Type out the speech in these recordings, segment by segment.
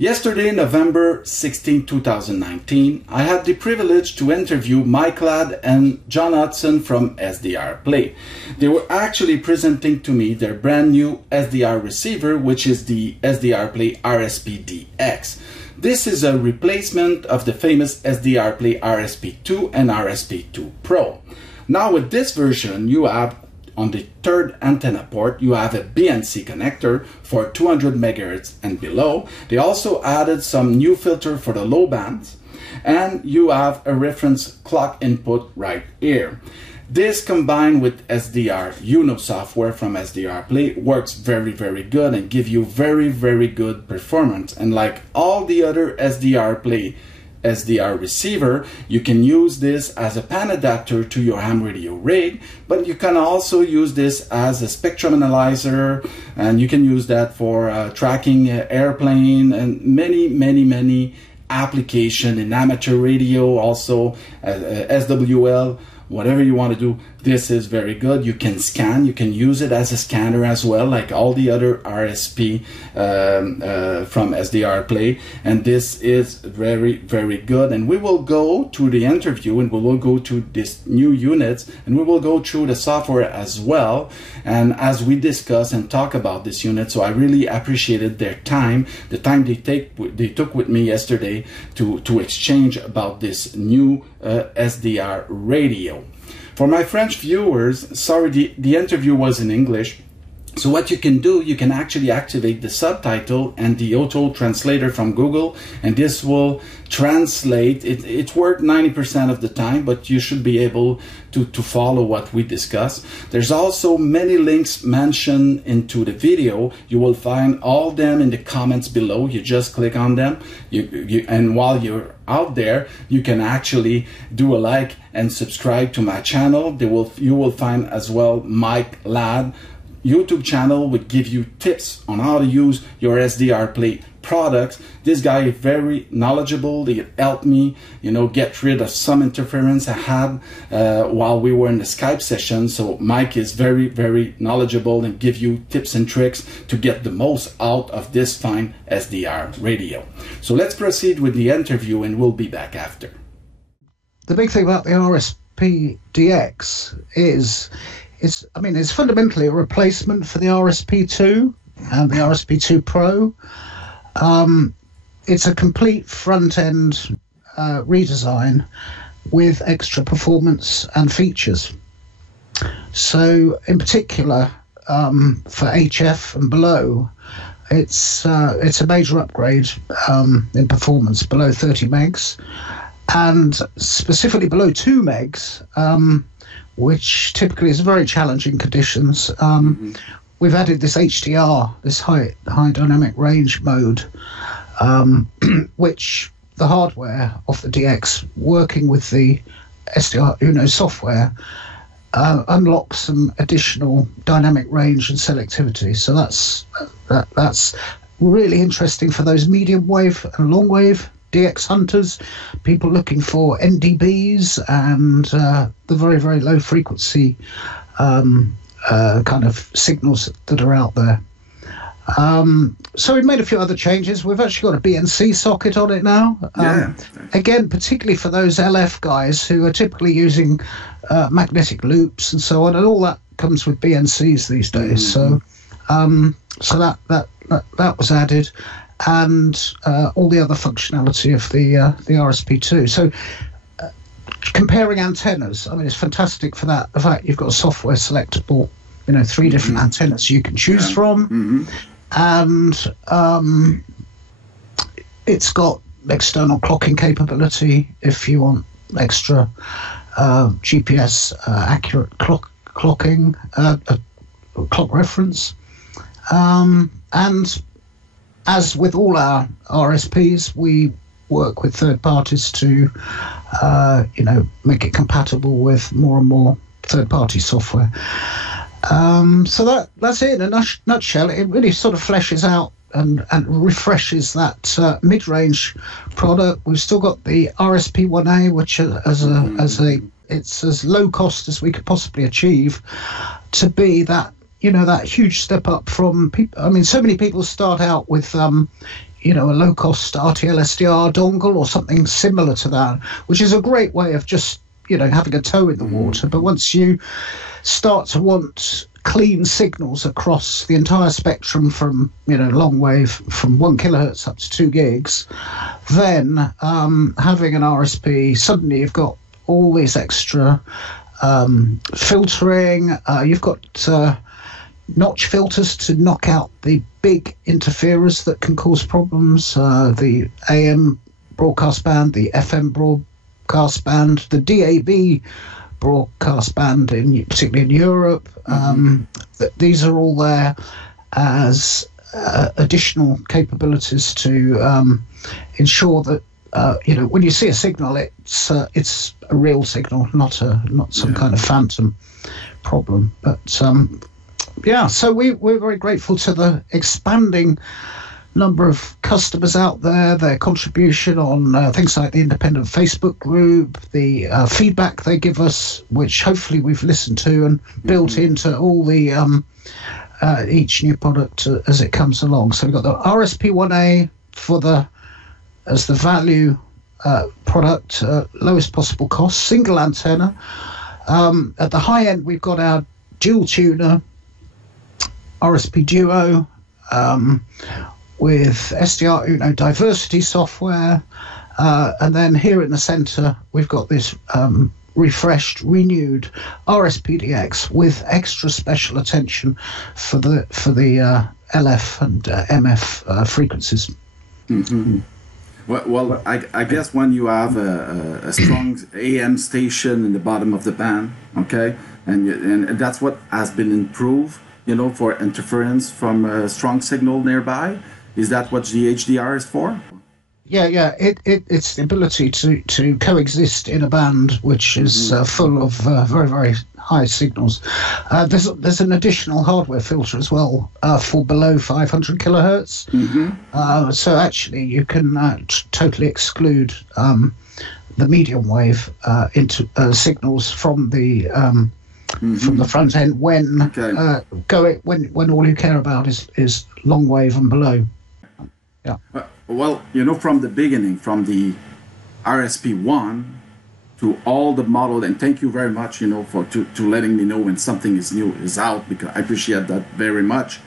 Yesterday, November 16, 2019, I had the privilege to interview Mike Ladd and John Hudson from SDRplay. They were actually presenting to me their brand new SDR receiver, which is the SDRplay RSPdx. This is a replacement of the famous SDRplay RSP2 and RSP2 Pro. Now with this version, you have on the third antenna port, you have a BNC connector for 200 MHz and below. They also added some new filter for the low bands, and you have a reference clock input right here. This combined with SDR software from SDRplay works very, very good and give you very, very good performance. And like all the other SDRplay SDR receiver, you can use this as a pan adapter to your ham radio rig, but you can also use this as a spectrum analyzer, and you can use that for tracking airplane and many application in amateur radio, also SWL, whatever you want to do. This is very good. You can scan, you can use it as a scanner as well, like all the other RSP from SDRplay, and this is very, very good. And we will go to the interview, and we will go to this new units, and we will go through the software as well, and as we discuss and talk about this unit. So I really appreciated their time, the time they took with me yesterday to exchange about this new SDR radio. For my French viewers, sorry, the interview was in English. So what you can do, you can actually activate the subtitle and the auto translator from Google, and this will translate. It worked 90% of the time, but you should be able to follow what we discuss. There's also many links mentioned into the video. You will find all them in the comments below. You just click on them, and while you're out there, you can actually do a like and subscribe to my channel. You will find as well Mike Ladd YouTube channel would give you tips on how to use your SDRplay products. This guy is very knowledgeable. He helped me, get rid of some interference I had while we were in the Skype session. So Mike is very, very knowledgeable and give you tips and tricks to get the most out of this fine SDR radio. So let's proceed with the interview, and we'll be back after. The big thing about the RSPdx is it's fundamentally a replacement for the RSP2 and the RSP2 Pro. It's a complete front-end redesign with extra performance and features. So, in particular, for HF and below, it's a major upgrade in performance below 30 megs, and specifically below 2 megs. Which typically is very challenging conditions. We've added this HDR, this high dynamic range mode, which the hardware of the DX, working with the SDR software, unlocks some additional dynamic range and selectivity. So that's really interesting for those medium wave and long wave DX hunters, people looking for NDBs and the very, very low frequency kind of signals that are out there. So we've made a few other changes. We've actually got a BNC socket on it now. Again, particularly for those LF guys who are typically using magnetic loops and so on, and all that comes with BNCs these days. So that was added, and all the other functionality of the RSP2. So comparing antennas, it's fantastic for that. In fact, you've got a software selectable, 3 different antennas you can choose from, and it's got external clocking capability if you want extra GPS accurate clocking, clock reference, and as with all our RSPs, we work with third parties to, make it compatible with more and more third-party software. So that's it in a nutshell. It really sort of fleshes out and refreshes that mid-range product. We've still got the RSP1A, which it's as low cost as we could possibly achieve to be that, that huge step up from people. So many people start out with, a low-cost RTL SDR dongle or something similar to that, which is a great way of just, having a toe in the water. But once you start to want clean signals across the entire spectrum from, long wave from 1 kilohertz up to 2 gigs, then having an RSP, suddenly you've got all these extra filtering. You've got notch filters to knock out the big interferers that can cause problems, the AM broadcast band, the FM broadcast band, the DAB broadcast band, particularly in Europe. These are all there as additional capabilities to ensure that when you see a signal, it's a real signal, not some kind of phantom problem. But so we're very grateful to the expanding number of customers out there, their contribution on things like the independent Facebook group, the feedback they give us, which hopefully we've listened to and built into all the each new product as it comes along. So we've got the RSP1A as the value product, lowest possible cost, single antenna. At the high end, we've got our dual tuner, RSP Duo, with SDR Uno diversity software. And then here in the center, we've got this refreshed, renewed RSPdx with extra special attention for the LF and MF frequencies. Well, I guess when you have a strong AM station in the bottom of the band, okay, and that's what has been improved, for interference from a strong signal nearby. Is that what the HDR is for? Yeah. It's the ability to coexist in a band which is full of very, very high signals. There's an additional hardware filter as well for below 500 kilohertz. So actually, you can totally exclude the medium wave into signals from the front end when all you care about is long wave and below. Yeah. Well, from the beginning, from the RSP1 to all the model, and thank you very much, for letting me know when something is new is out, because I appreciate that very much,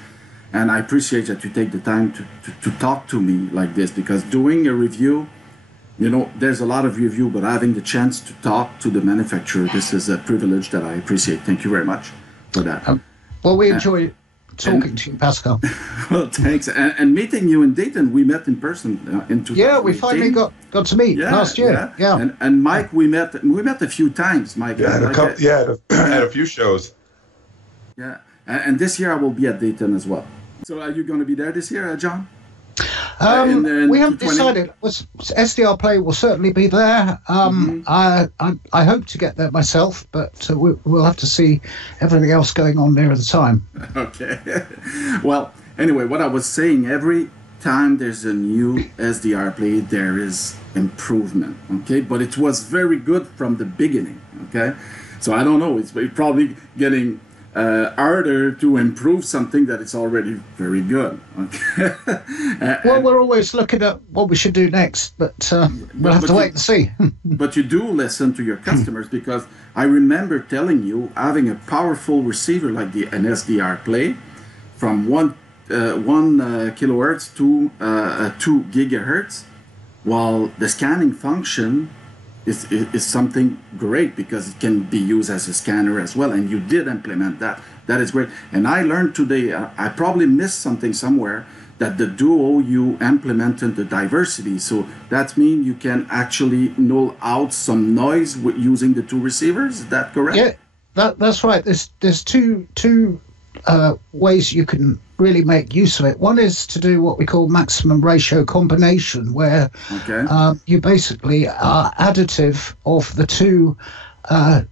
and I appreciate that you take the time to talk to me like this, because doing a review, there's a lot of review, but having the chance to talk to the manufacturer, this is a privilege that I appreciate. Thank you very much for that. Well, we enjoy talking to you, Pascal. Well, thanks. And meeting you in Dayton, we met in person in 2018. Yeah, we finally got to meet last year. Yeah. And Mike, we met a few times, Mike. At a few shows. Yeah, and this year I will be at Dayton as well. So are you going to be there this year, John? We haven't decided. SDRplay will certainly be there. I hope to get there myself, but we'll have to see everything else going on near the time. Okay. Well, anyway, what I was saying, every time there's a new SDRplay, there is improvement. Okay, but it was very good from the beginning. Okay, so I don't know. It's probably getting harder to improve something that is already very good. Okay. Well, we're always looking at what we should do next, but we'll have to wait and see. But you do listen to your customers, because I remember telling you, having a powerful receiver like an SDRplay from 1 kilohertz to 2 gigahertz, while the scanning function is something great, because it can be used as a scanner as well, and you did implement that. That is great. And I learned today, I probably missed something somewhere, that the Duo, you implemented the diversity. So that means you can actually null out some noise using the two receivers. Is that correct? Yeah, that's right. There's two ways you can really make use of it. One is to do what we call maximum ratio combination, where you basically are additive of the two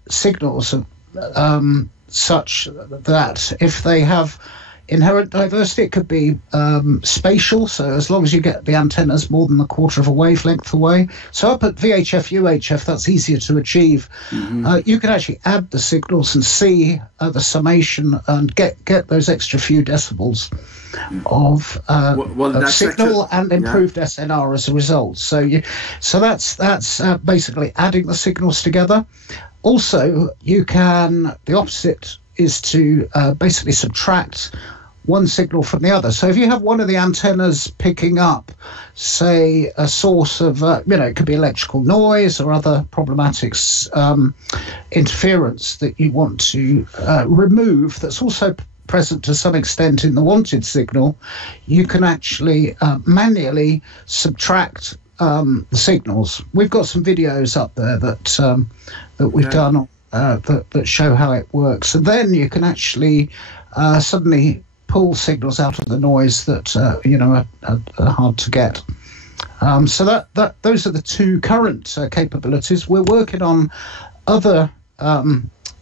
signals, such that if they have, inherent diversity. It could be spatial, so as long as you get the antennas more than a quarter of a wavelength away. So up at VHF, UHF, that's easier to achieve. You can actually add the signals and see the summation and get those extra few decibels of signal and improved SNR as a result. So that's basically adding the signals together. Also, you can, the opposite is to basically subtract one signal from the other. So if you have one of the antennas picking up, say, a source of, it could be electrical noise or other problematic interference that you want to remove, that's also present to some extent in the wanted signal, you can actually manually subtract the signals. We've got some videos up there that we've done that show how it works. And then you can actually suddenly pull signals out of the noise that are hard to get. So that those are the two current capabilities. We're working on other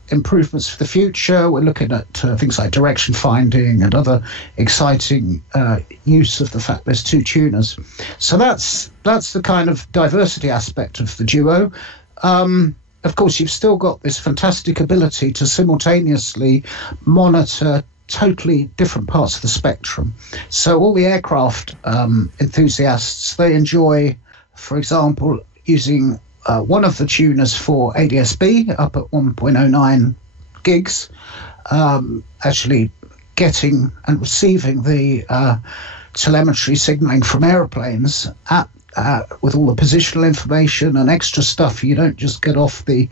improvements for the future. We're looking at things like direction finding and other exciting use of the fact there's two tuners. So that's the kind of diversity aspect of the Duo. Of course, you've still got this fantastic ability to simultaneously monitor totally different parts of the spectrum. So all the aircraft enthusiasts, they enjoy, for example, using one of the tuners for ADS-B up at 1.09 gigs, actually getting and receiving the telemetry signaling from aeroplanes with all the positional information and extra stuff you don't just get off the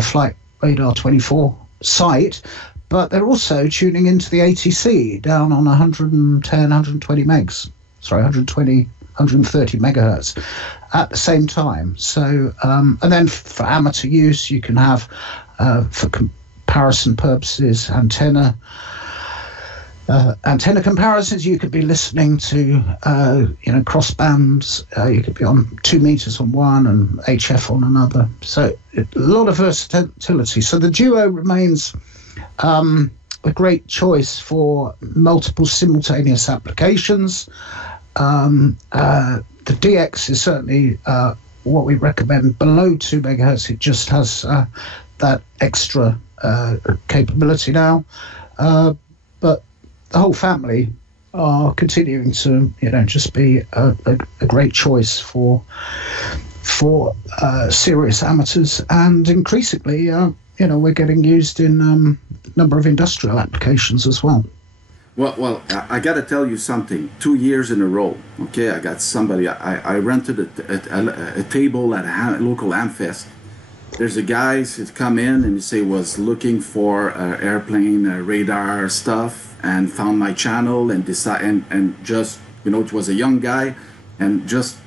Flight Radar 24 site, but they're also tuning into the ATC down on 110, 120 megs, 130 megahertz at the same time. So, and then for amateur use, you can have, for comparison purposes, antenna comparisons. You could be listening to, cross bands. You could be on 2 meters on one and HF on another. So a lot of versatility. So the Duo remains a great choice for multiple simultaneous applications. The DX is certainly what we recommend below 2 megahertz. It just has that extra capability now. But the whole family are continuing to, just be a great choice for serious amateurs, and increasingly, we're getting used in a number of industrial applications as well. Well, I got to tell you something. 2 years in a row, okay, I got somebody, I rented a table at a local Amfest. There's a guy who's come in and he was looking for airplane radar stuff and found my channel and decided, and just, it was a young guy, and just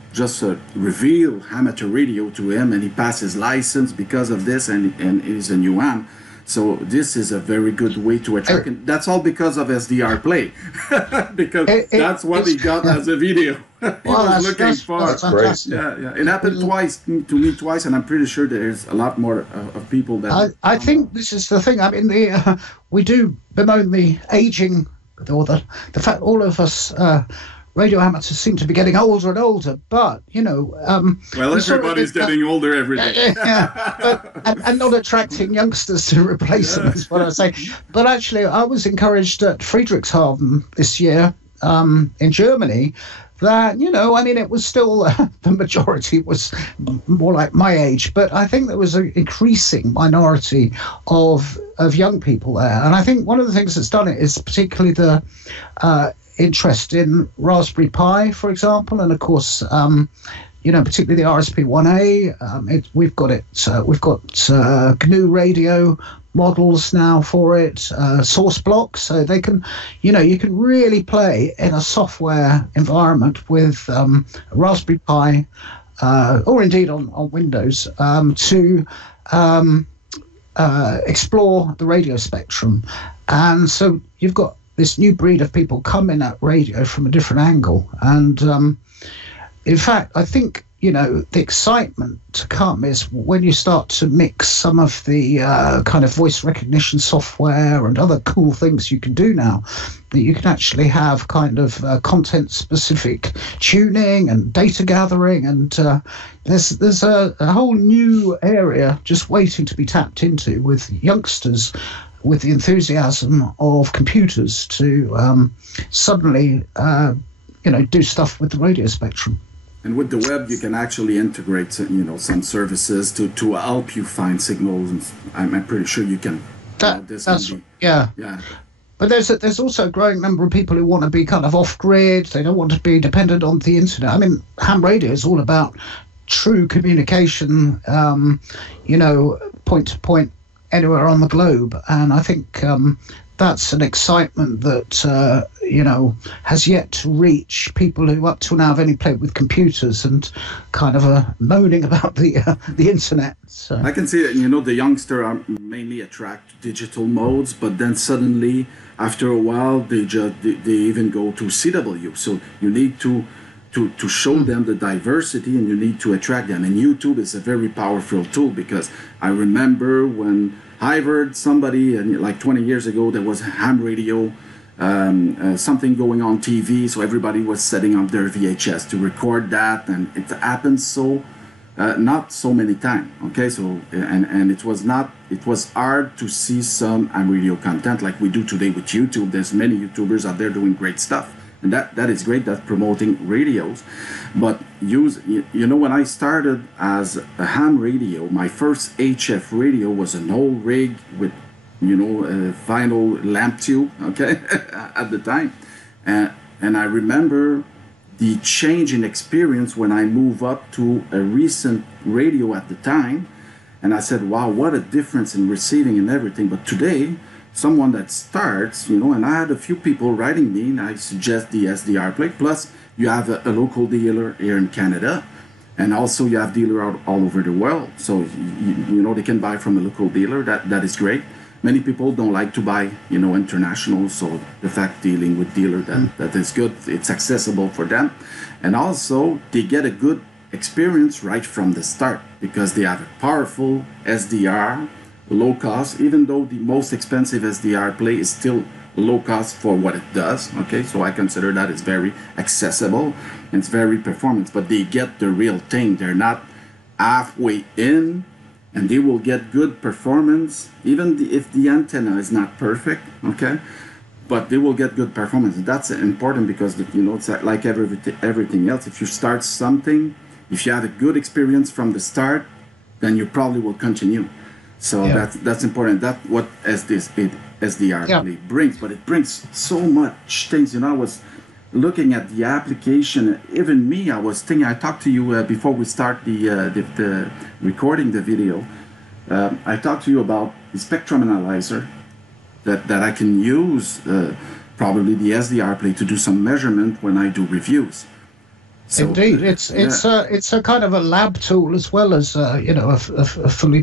reveal amateur radio to him, and he passed his license because of this, and he's a new one. So this is a very good way to attract him. That's all because of SDRplay, because that's what he got as a video. He was looking for. That's great. Yeah. It happened to me twice, and I'm pretty sure there's a lot more of people that. I think this is the thing. I mean, we do bemoan the aging, or the fact all of us radio amateurs seem to be getting older and older, but well, everybody's getting older every day. and not attracting youngsters to replace them is what I say. But actually, I was encouraged at Friedrichshafen this year in Germany. That it was still the majority was more like my age, but I think there was an increasing minority of young people there, and I think one of the things that's done it is particularly the interest in Raspberry Pi, for example, and of course, particularly the RSP1A. We've got GNU radio models now for it, source blocks, so they can, you can really play in a software environment with a Raspberry Pi, or indeed on Windows, to explore the radio spectrum. And so you've got this new breed of people coming at radio from a different angle. And in fact, I think, the excitement to come is when you start to mix some of the kind of voice recognition software and other cool things you can do now, that you can actually have kind of content-specific tuning and data gathering, and there's a whole new area just waiting to be tapped into with youngsters with the enthusiasm of computers to suddenly do stuff with the radio spectrum. And with the web, you can actually integrate, some services to help you find signals. I'm pretty sure you can. Yeah. But there's also a growing number of people who want to be kind of off-grid. They don't want to be dependent on the internet. I mean, ham radio is all about true communication, point to point anywhere on the globe. And I think that's an excitement that, has yet to reach people who up till now have only played with computers and kind of moaning about the internet. So. I can see that, the youngster are mainly attracted to digital modes, but then suddenly, after a while, they even go to CW. So you need to show them the diversity, and you need to attract them. And YouTube is a very powerful tool, because I remember when I heard somebody, and like 20 years ago, there was a ham radio, something going on TV, so everybody was setting up their VHS to record that, and it happened not so many times. Okay, so and it was hard to see some ham radio content like we do today with YouTube. There's many YouTubers out there doing great stuff, and that is great. That's promoting radios. But when I started as a ham radio, my first HF radio was an old rig with a vinyl lamp tube, okay, at the time. And I remember the change in experience when I moved up to a recent radio at the time. And I said, wow, what a difference in receiving and everything. But today, someone that starts, and I had a few people writing me, and I suggest the SDRplay. Plus, you have a local dealer here in Canada, and also you have dealers all over the world. So, they can buy from a local dealer. That is great. Many people don't like to buy, international. So the fact dealing with dealer, that is good. It's accessible for them. And also, they get a good experience right from the start, because they have a powerful SDR, low cost, even though the most expensive SDRplay is still low cost for what it does. Okay, so I consider that it's very accessible and it's very performance, but they get the real thing. They're not halfway in, and they will get good performance, even if the antenna is not perfect. Okay, but they will get good performance. That's important, because it's like everything else. If you start something, if you have a good experience from the start, then you probably will continue. So that's important. That's what SDRplay brings. But it brings so much things. I was looking at the application. Even me, I was thinking. I talked to you before we start the recording the video. I talked to you about the spectrum analyzer that I can use, probably the SDRplay, to do some measurement when I do reviews. So, indeed, it's a kind of a lab tool, as well as a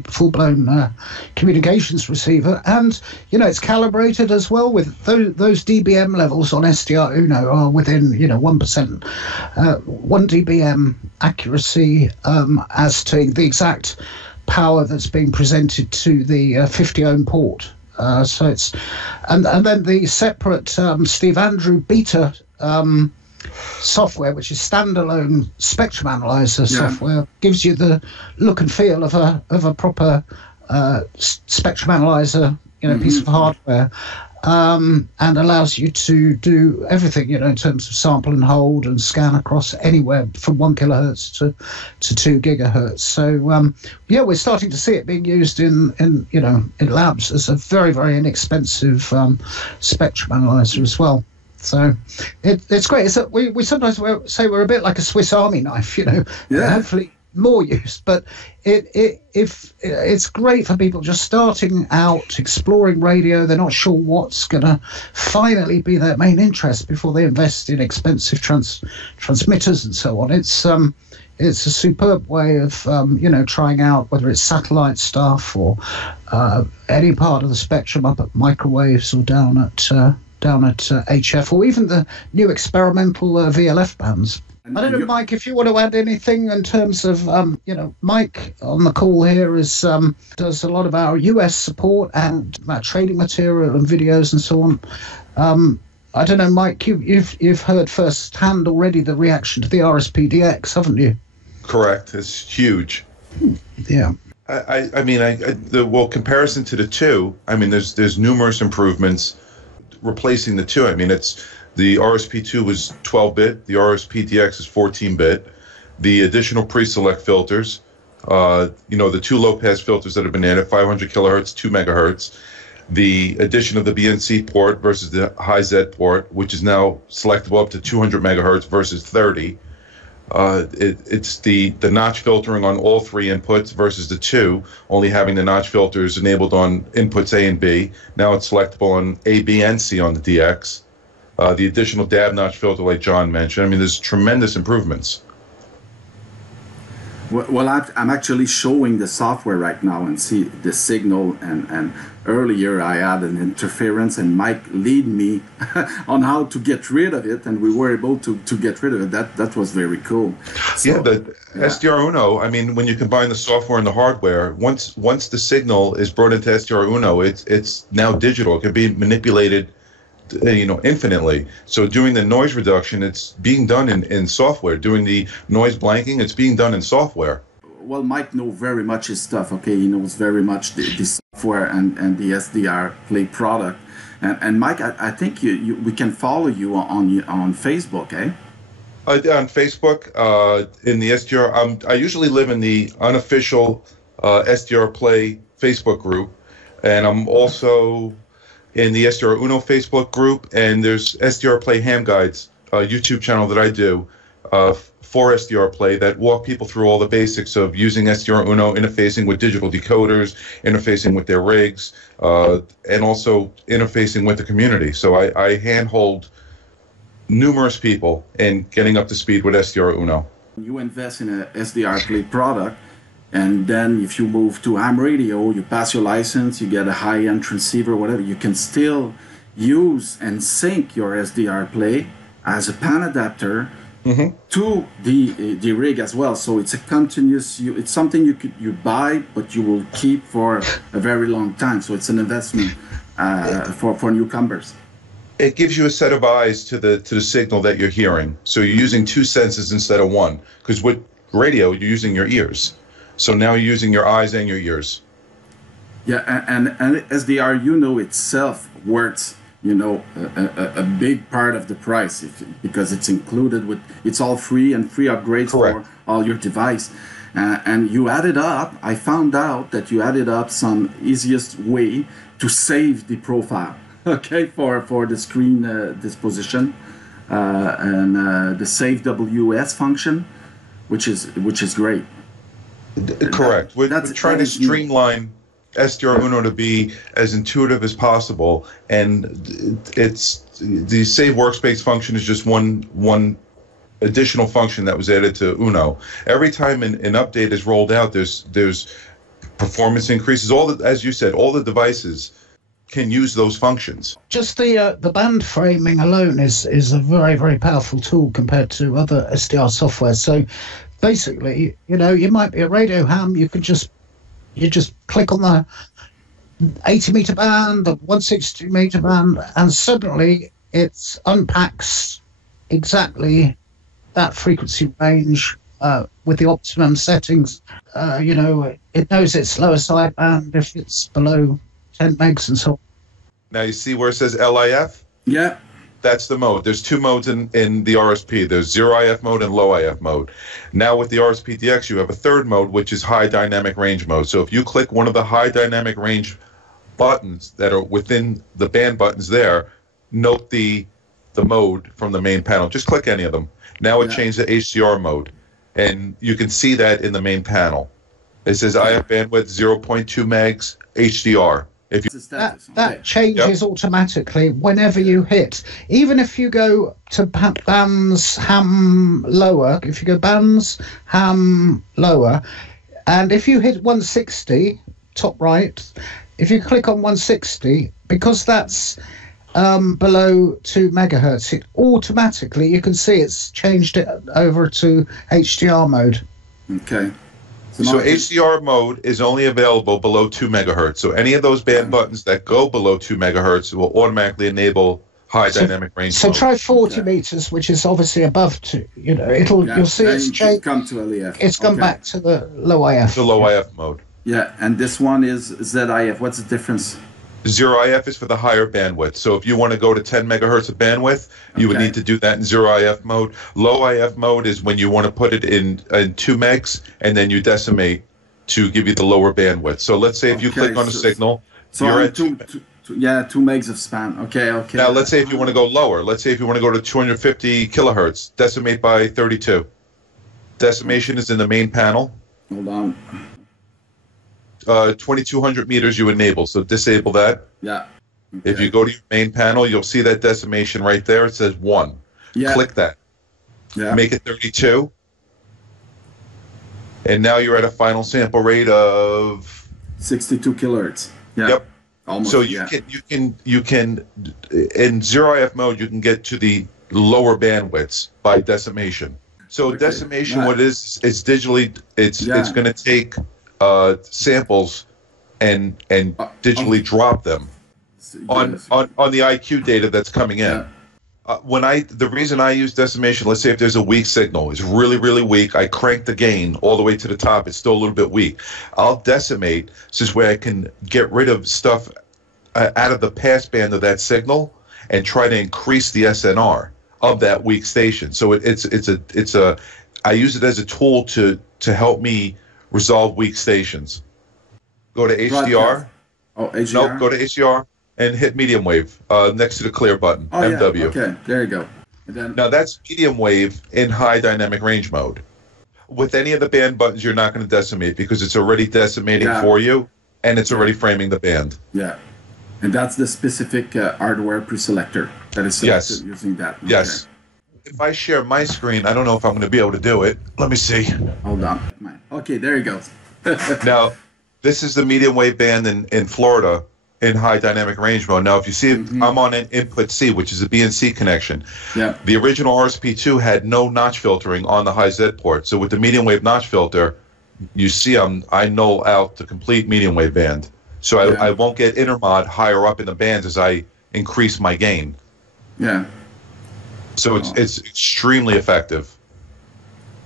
full-blown communications receiver, and it's calibrated as well with those dBm levels on SDR Uno are within 1%, 1 dBm accuracy as to the exact power that's being presented to the 50 ohm port. So it's and then the separate Steve Andrew beta software, which is standalone spectrum analyzer software, gives you the look and feel of a proper spectrum analyzer, piece of hardware, and allows you to do everything, in terms of sample and hold and scan across anywhere from 1 kilohertz to 2 gigahertz. So we're starting to see it being used in labs as a very, very inexpensive spectrum analyzer as well. So it's great. We sometimes say we're a bit like a Swiss Army knife, hopefully more use. But it's great for people just starting out, exploring radio. They're not sure what's going to finally be their main interest before they invest in expensive transmitters and so on. It's a superb way of trying out whether it's satellite stuff or any part of the spectrum, up at microwaves or down at HF, or even the new experimental VLF bands. I don't know, Mike, if you want to add anything in terms of, Mike on the call here does a lot of our US support and our trading material and videos and so on. I don't know, Mike, you've heard firsthand already the reaction to the RSPdx, haven't you? Correct. It's huge. Yeah. The comparison to the two, there's numerous improvements replacing the two. It's the RSP2 was 12-bit, the RSPdx is 14-bit. The additional pre-select filters, the two low-pass filters that have been added, 500 kilohertz, 2 megahertz. The addition of the BNC port versus the high Z port, which is now selectable up to 200 megahertz versus 30. It's the notch filtering on all three inputs versus the two, only having the notch filters enabled on inputs A and B. Now it's selectable on A, B, and C on the DX. The additional dab notch filter, like John mentioned. There's tremendous improvements. Well, I'm actually showing the software right now and see the signal. And earlier I had an interference, and Mike lead me on how to get rid of it, and we were able to get rid of it. That was very cool. So, the SDR Uno. When you combine the software and the hardware, once the signal is brought into SDR Uno, it's now digital. It can be manipulated, infinitely. So doing the noise reduction, it's being done in software. Doing the noise blanking, it's being done in software. Well, Mike knows very much his stuff. Okay, he knows very much the software and the SDRplay product. And Mike, I think we can follow you on Facebook, eh? On Facebook, in the SDR, I usually live in the unofficial SDRplay Facebook group, and I'm also in the SDR Uno Facebook group, and there's SDRplayHamGuides YouTube channel that I do for SDRplay that walk people through all the basics of using SDR Uno, interfacing with digital decoders, interfacing with their rigs, and also interfacing with the community. So I handhold numerous people in getting up to speed with SDR Uno. You invest in a SDRplay product, and then if you move to ham radio, you pass your license, you get a high-end transceiver, whatever, you can still use and sync your SDRplay as a pan adapter to the rig as well. So it's a continuous, it's something you buy, but you will keep for a very long time. So it's an investment for newcomers. It gives you a set of eyes to the signal that you're hearing. So you're using two senses instead of one, because with radio, you're using your ears. So now you're using your eyes and your ears. Yeah, and SDR Uno itself works, a big part of the price because it's included with, it's all free and free upgrades for all your device. And you added up, I found out that you added up some easiest way to save the profile, okay, for the screen disposition, and the save WS function, which is great. Correct. We're trying to streamline SDR Uno to be as intuitive as possible, and it's the save workspace function is just one additional function that was added to Uno. Every time an update is rolled out, there's performance increases. As you said, all the devices can use those functions. Just the band framing alone is a very, very powerful tool compared to other SDR software. So basically, you might be a radio ham, you just click on the 80 meter band, the 160 meter band, and suddenly it unpacks exactly that frequency range with the optimum settings. It knows its lower sideband if it's below 10 megs and so on. Now you see where it says LIF? Yeah. That's the mode. There's two modes in the RSP. There's 0IF mode and low IF mode. Now with the RSPdx, you have a third mode, which is high dynamic range mode. So if you click one of the high dynamic range buttons that are within the band buttons there, note the mode from the main panel. Just click any of them. Now it changed to HDR mode. And you can see that in the main panel. It says IF bandwidth 0.2 megs HDR. If you, that changes automatically whenever you hit. Even if you go to bands ham lower, if you go bands ham lower, and if you hit 160 top right, if you click on 160, because that's below 2 megahertz, it automatically, you can see it's changed it over to HDR mode. Okay. So HDR mode is only available below 2 megahertz. So any of those band buttons that go below 2 megahertz will automatically enable high dynamic range. So mode. try 40 meters, which is obviously above 2. You know, you'll see it's changed. Come to LEF. It's gone back to the low IF. The low IF mode. Yeah, and this one is ZIF. What's the difference? 0 IF is for the higher bandwidth. So if you want to go to 10 megahertz of bandwidth, you would need to do that in 0 IF mode. Low IF mode is when you want to put it in 2 megs, and then you decimate to give you the lower bandwidth. So let's say if you click on a signal, you're at 2 megs of span. Okay. Now let's say if you want to go lower, let's say if you want to go to 250 kilohertz, decimate by 32. Decimation is in the main panel. Hold on. 2200 meters you enable, so disable that. Yeah. Okay. If you go to your main panel, you'll see that decimation right there. It says 1. Yeah. Click that. Yeah. Make it 32. And now you're at a final sample rate of 62 kilohertz. Yeah. Yep. Almost. So you can in 0 IF mode you can get to the lower bandwidths by decimation. So decimation, what it is digitally it's going to take samples and digitally drop them on the IQ data that's coming in. Yeah. The reason I use decimation, let's say if there's a weak signal, it's really, really weak, I crank the gain all the way to the top, it's still a little bit weak. I'll decimate, this is where I can get rid of stuff out of the passband of that signal and try to increase the SNR of that weak station. So I use it as a tool to help me resolve weak stations. Go to HDR. Oh, HDR? Nope, go to HDR and hit medium wave next to the clear button, MW. Yeah. Okay, there you go. And then, now that's medium wave in high dynamic range mode. With any of the band buttons, you're not going to decimate because it's already decimating for you and it's already framing the band. Yeah. And that's the specific hardware preselector that is selected using that. Okay. Yes. If I share my screen, I don't know if I'm going to be able to do it. Let me see. Hold on. Okay, there you go. Now, this is the medium wave band in Florida in high dynamic range mode. Now, if you see, I'm on an input C, which is a BNC connection. Yeah. The original RSP2 had no notch filtering on the high Z port. So with the medium wave notch filter, you see I null out the complete medium wave band. So I won't get intermod higher up in the bands as I increase my gain. Yeah. So it's extremely effective.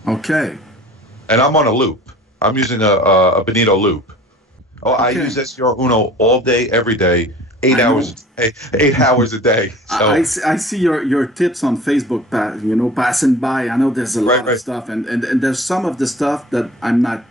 Okay. And I'm on a loop. I'm using a Bonito loop. I use SDR Uno all day, every day, 8 hours a day. So. I see your tips on Facebook, passing by. I know there's a lot of stuff, and there's some of the stuff that I'm not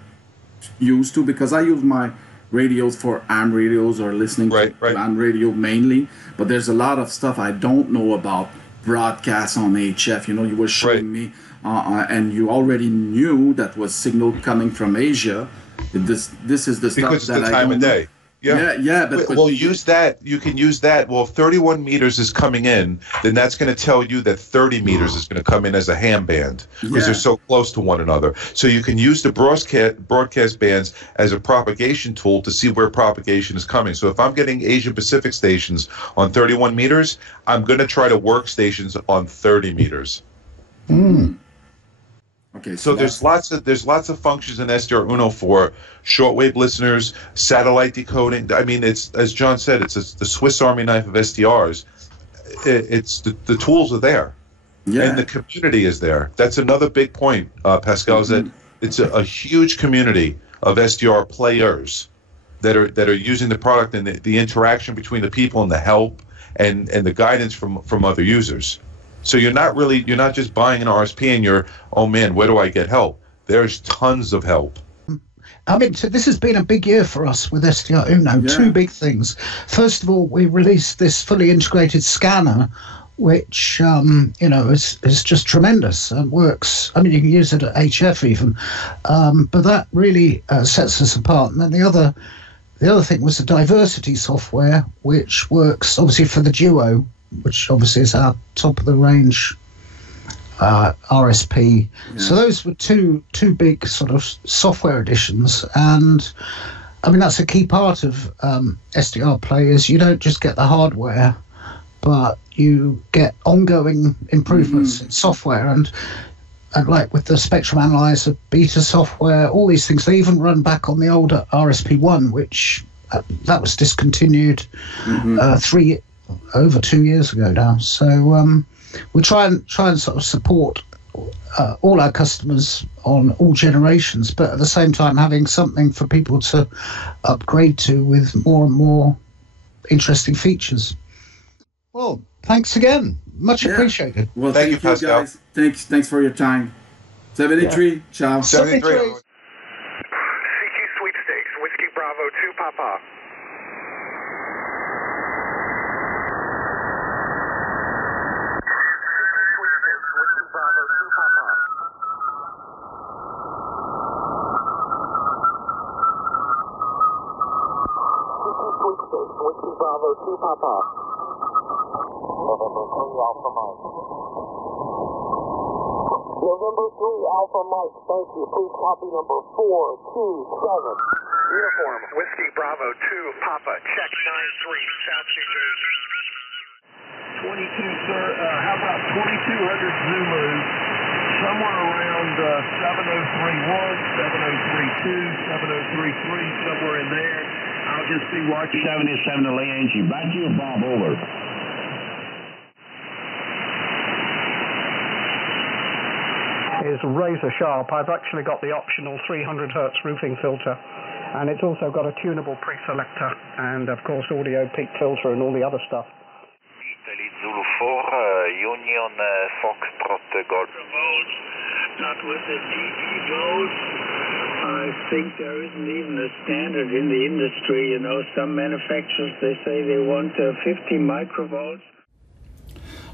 used to because I use my radios for AM radios or listening to AM radio mainly. But there's a lot of stuff I don't know about broadcast on HF. You were showing me, and you already knew that was signal coming from Asia. This is the stuff because that it's the time of day. Yeah. But use that. You can use that. Well, if 31 meters is coming in, then that's going to tell you that 30 meters is going to come in as a ham band because they're so close to one another. So you can use the broadcast bands as a propagation tool to see where propagation is coming. So if I'm getting Asian Pacific stations on 31 meters, I'm going to try to work stations on 30 meters. Okay, so there's lots of functions in SDR Uno for shortwave listeners, satellite decoding. I mean, it's, as John said, it's the Swiss Army knife of SDRs. It's the tools are there, and the community is there. That's another big point, Pascal, is that it's a huge community of SDR players that are using the product, and the interaction between the people and the help and the guidance from other users. So you're not just buying an RSP and you're, oh man, where do I get help? There's tons of help. I mean, so this has been a big year for us with SDR Uno. Two big things. First of all, we released this fully integrated scanner, which, is just tremendous and works. I mean, you can use it at HF even, but that really sets us apart. And then the other thing was the diversity software, which works obviously for the Duo, which obviously is our top of the range RSP. So those were two big sort of software additions, and I mean that's a key part of SDR Play is you don't just get the hardware, but you get ongoing improvements in software, and like with the Spectrum Analyzer beta software, all these things, they even run back on the older RSP1, which that was discontinued over 2 years ago now. So we try and sort of support all our customers on all generations, but at the same time having something for people to upgrade to with more and more interesting features. Well, thanks again. Much appreciated. Well, thank you, Pascal. Guys. Thanks for your time. 73, ciao. 73. CQ Sweepstakes, Whiskey Bravo 2 Papa. Whiskey Bravo 2 Papa. November 3 Alpha Mike. November 3 Alpha Mike, thank you. Please copy number 427. Uniform, Whiskey Bravo 2 Papa, check 93, South New Jersey. 22, sir. How about 2200 Zulu? Somewhere around 7031, 7032, 7033, somewhere in there. I'll just be watching. 77 to Lee Angie. Back to you, Bob Oler. Is razor sharp. I've actually got the optional 300 Hertz roofing filter, and it's also got a tunable pre-selector, and of course audio peak filter and all the other stuff. Italy Zulu 4, Union Foxtrot Golf. Not with the GP volts. I think there isn't even a standard in the industry. You know, some manufacturers, they say they want 50 microvolts.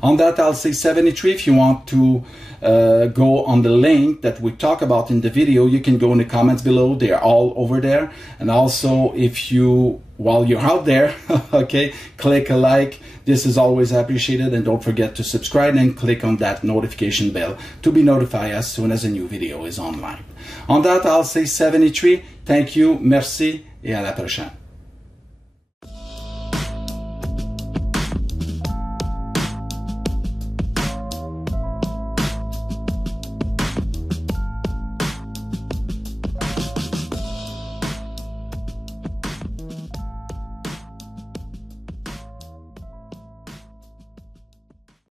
On that, I'll say 73. If you want to go on the link that we talk about in the video, you can go in the comments below. They're all over there. And also, if you, while you're out there, okay, click a like. This is always appreciated. And don't forget to subscribe and click on that notification bell to be notified as soon as a new video is online. On that, I'll say 73. Thank you, merci, et à la prochaine.